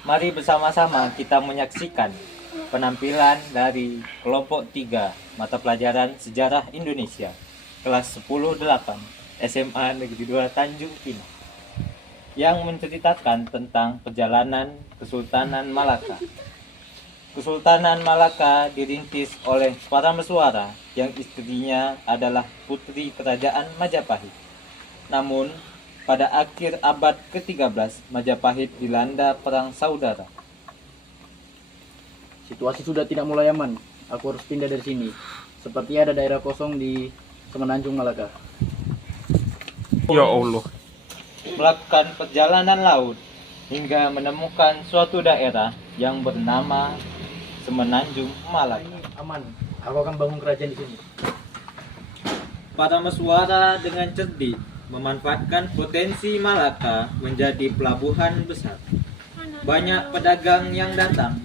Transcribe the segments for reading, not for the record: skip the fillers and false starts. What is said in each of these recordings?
Mari bersama-sama kita menyaksikan penampilan dari kelompok 3 mata pelajaran Sejarah Indonesia kelas 10-8 SMA Negeri 2 Tanjung Pinang yang menceritakan tentang perjalanan Kesultanan Malaka. Kesultanan Malaka dirintis oleh para mesuara yang istrinya adalah putri kerajaan Majapahit. Namun, pada akhir abad ke-13, Majapahit dilanda perang saudara. Situasi sudah tidak mulai aman. Aku harus pindah dari sini. Seperti ada daerah kosong di Semenanjung Malaka. Ya Allah. Melakukan perjalanan laut hingga menemukan suatu daerah yang bernama Semenanjung Malaka. Aman. Aku akan bangun kerajaan di sini. Para mesuara dengan cerdik memanfaatkan potensi Malaka menjadi pelabuhan besar. Banyak pedagang yang datang.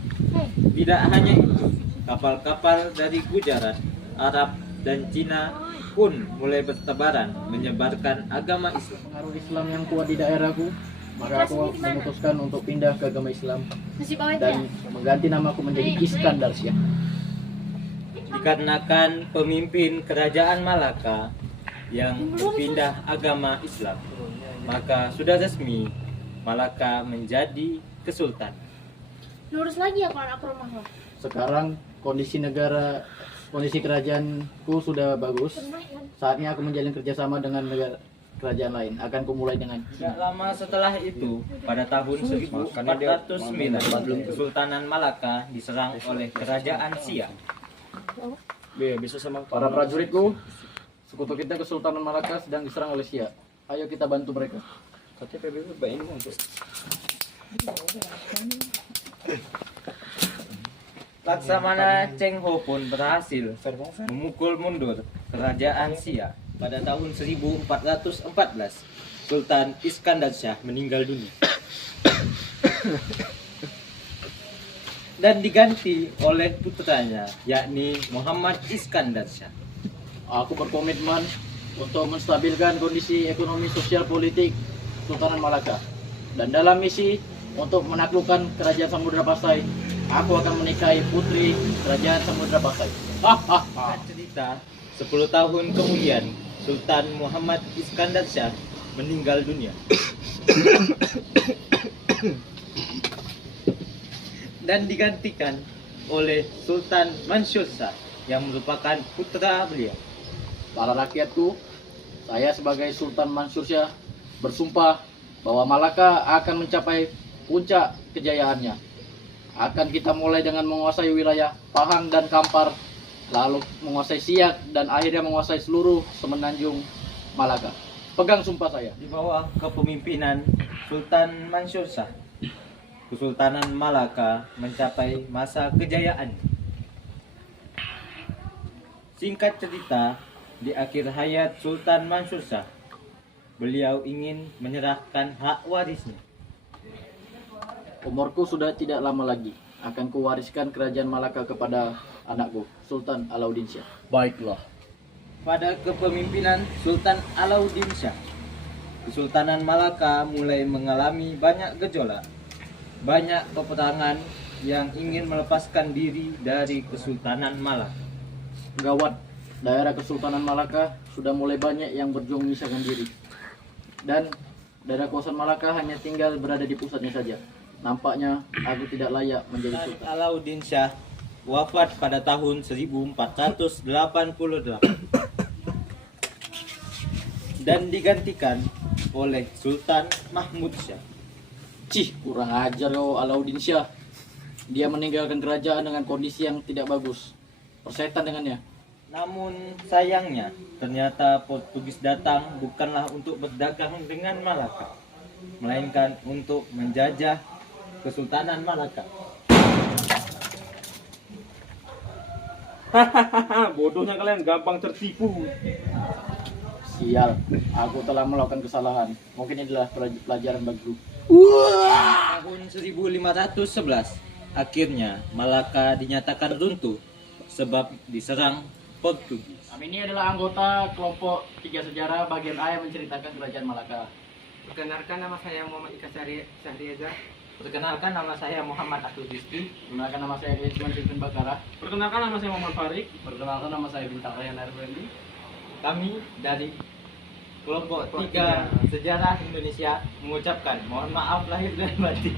Tidak hanya itu, kapal-kapal dari Gujarat, Arab, dan Cina pun mulai bertebaran menyebarkan agama Islam. Pengaruh Islam yang kuat di daerahku, maka aku memutuskan untuk pindah ke agama Islam dan mengganti namaku menjadi Iskandar Syah. Dikarenakan pemimpin kerajaan Malaka yang berpindah agama Islam, maka sudah resmi Malaka menjadi kesultanan. Lurus lagi ya kalau aku rumah lo. Sekarang kondisi kerajaanku sudah bagus. Saatnya aku menjalin kerjasama dengan negara kerajaan lain. Akan kumulai dengan Tidak lama setelah itu, pada tahun 1409, Kesultanan Malaka diserang oleh kerajaan Siak. Bisa sama para prajuritku. Sekutu kita Kesultanan Malaka sedang diserang oleh Siak. Ayo kita bantu mereka. katanya PBB baik ini untuk Laksamana Cheng Ho pun berhasil memukul mundur kerajaan Siak. Pada tahun 1414, Sultan Iskandar Shah meninggal dunia dan diganti oleh putranya, yakni Muhammad Iskandar Shah. Aku berkomitmen untuk menstabilkan kondisi ekonomi sosial politik Sultanan Malaka. Dan dalam misi untuk menaklukkan kerajaan Samudra Pasai, aku akan menikahi putri kerajaan Samudra Pasai. Cerita 10 tahun kemudian, Sultan Muhammad Iskandar Shah meninggal dunia dan digantikan oleh Sultan Mansur Shah yang merupakan putra beliau. Para rakyatku, saya sebagai Sultan Mansur Shah bersumpah bahwa Malaka akan mencapai puncak kejayaannya. Akan kita mulai dengan menguasai wilayah Pahang dan Kampar, lalu menguasai Siak, dan akhirnya menguasai seluruh Semenanjung Malaka. Pegang sumpah saya. Di bawah kepemimpinan Sultan Mansur Shah, Kesultanan Malaka mencapai masa kejayaan. Singkat cerita, di akhir hayat Sultan Mansur Shah, beliau ingin menyerahkan hak warisnya. Umurku sudah tidak lama lagi. Akan kuwariskan kerajaan Malaka kepada anakku, Sultan Alauddin Shah. baiklah. Pada kepemimpinan Sultan Alauddin Shah, Kesultanan Malaka mulai mengalami banyak gejolak. Banyak peperangan yang ingin melepaskan diri dari Kesultanan Malaka. Gawat, daerah Kesultanan Malaka sudah mulai banyak yang berjuang memisahkan diri. Dan daerah kawasan Malaka hanya tinggal berada di pusatnya saja. Nampaknya aku tidak layak menjadi Sultan sultan. Alauddin Shah wafat pada tahun 1488 dan digantikan oleh Sultan Mahmud Shah. Cih, kurang ajar yo Alauddin Shah. Dia meninggalkan kerajaan dengan kondisi yang tidak bagus. Persetan dengannya. Namun sayangnya, ternyata Portugis datang bukanlah untuk berdagang dengan Malaka, melainkan untuk menjajah Kesultanan Malaka. Bodohnya kalian gampang tertipu. Sial, aku telah melakukan kesalahan. Mungkin ini adalah pelajaran bagiku. Tahun 1511, akhirnya Malaka dinyatakan runtuh sebab diserang Portugis. Kami ini adalah anggota kelompok 3 sejarah bagian A yang menceritakan kerajaan Malaka. Perkenalkan, nama saya Muhammad Ika Syahrieza. Perkenalkan, nama saya Muhammad Abdul Rizki. Perkenalkan, nama saya Isman Sifin Bakara. Perkenalkan, nama saya Muhammad Farid. Perkenalkan, nama saya Bintang Rayhan Arwendi. Kami dari kelompok 3 Sejarah Indonesia mengucapkan mohon maaf lahir dan batin.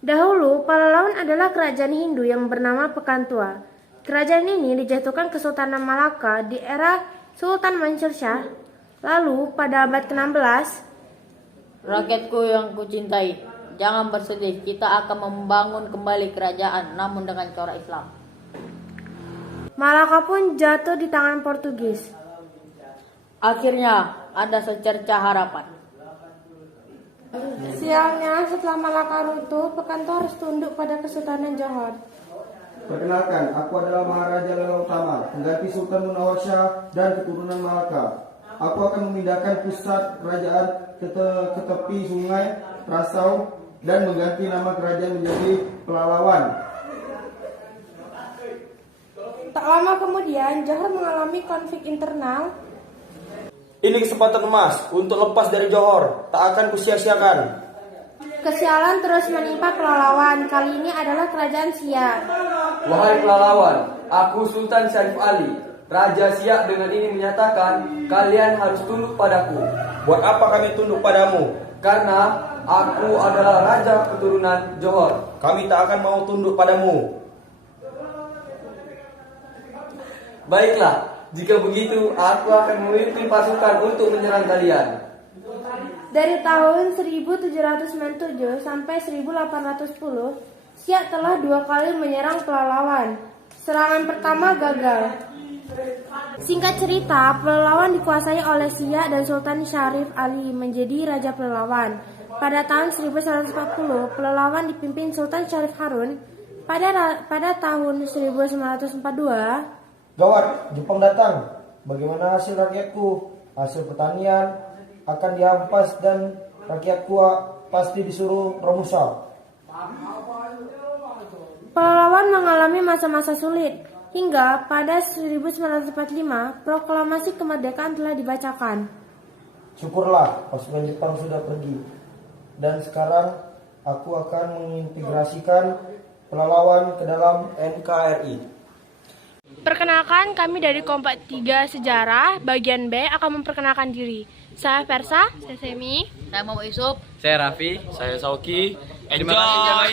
Dahulu, Pahlawan adalah kerajaan Hindu yang bernama Pekantua. Kerajaan ini dijatuhkan Kesultanan Malaka di era Sultan Mansur Shah. Lalu, pada abad ke-16, Rakyatku yang kucintai, jangan bersedih, kita akan membangun kembali kerajaan namun dengan corak Islam. Malaka pun jatuh di tangan Portugis. Akhirnya ada secercah harapan. Sialnya, setelah Malaka runtuh, Pekantua harus tunduk pada Kesultanan Johor. Perkenalkan, aku adalah Maharaja Lela Utama, pengganti Sultan Munawar Shah dan keturunan Malaka. Aku akan memindahkan pusat kerajaan ke tepi sungai Rasau dan mengganti nama kerajaan menjadi Pelalawan. Tak lama kemudian, Johor mengalami konflik internal. Ini kesempatan emas untuk lepas dari Johor, tak akan kusia-siakan. Kesialan terus menimpa Pelalawan. Kali ini adalah kerajaan Siak. Wahai Pelalawan, aku Sultan Syarif Ali. Raja Siak dengan ini menyatakan kalian harus tunduk padaku. Buat apa kami tunduk padamu? Karena aku adalah raja keturunan Johor. Kami tak akan mau tunduk padamu. Baiklah, jika begitu aku akan memimpin pasukan untuk menyerang kalian. Dari tahun 1797 sampai 1810, Siak telah 2 kali menyerang Pelalawan. Serangan pertama gagal. Singkat cerita, Pelalawan dikuasai oleh Siak dan Sultan Syarif Ali menjadi Raja Pelalawan. Pada tahun 1140, Pelalawan dipimpin Sultan Syarif Harun. Pada tahun 1942, Gawat, Jepang datang. Bagaimana hasil rakyatku? Hasil pertanian akan dihampas dan rakyatku pasti disuruh romusa. Pelalawan mengalami masa-masa sulit. Hingga pada 1945, proklamasi kemerdekaan telah dibacakan. Syukurlah, pasukan Jepang sudah pergi. Dan sekarang aku akan mengintegrasikan Pelalawan ke dalam NKRI. Perkenalkan, kami dari kelompok 3 Sejarah, bagian B akan memperkenalkan diri. Saya Versa, saya Semi, Saya mau Yusuf. Saya Raffi. Saya Sauki. Enjoy!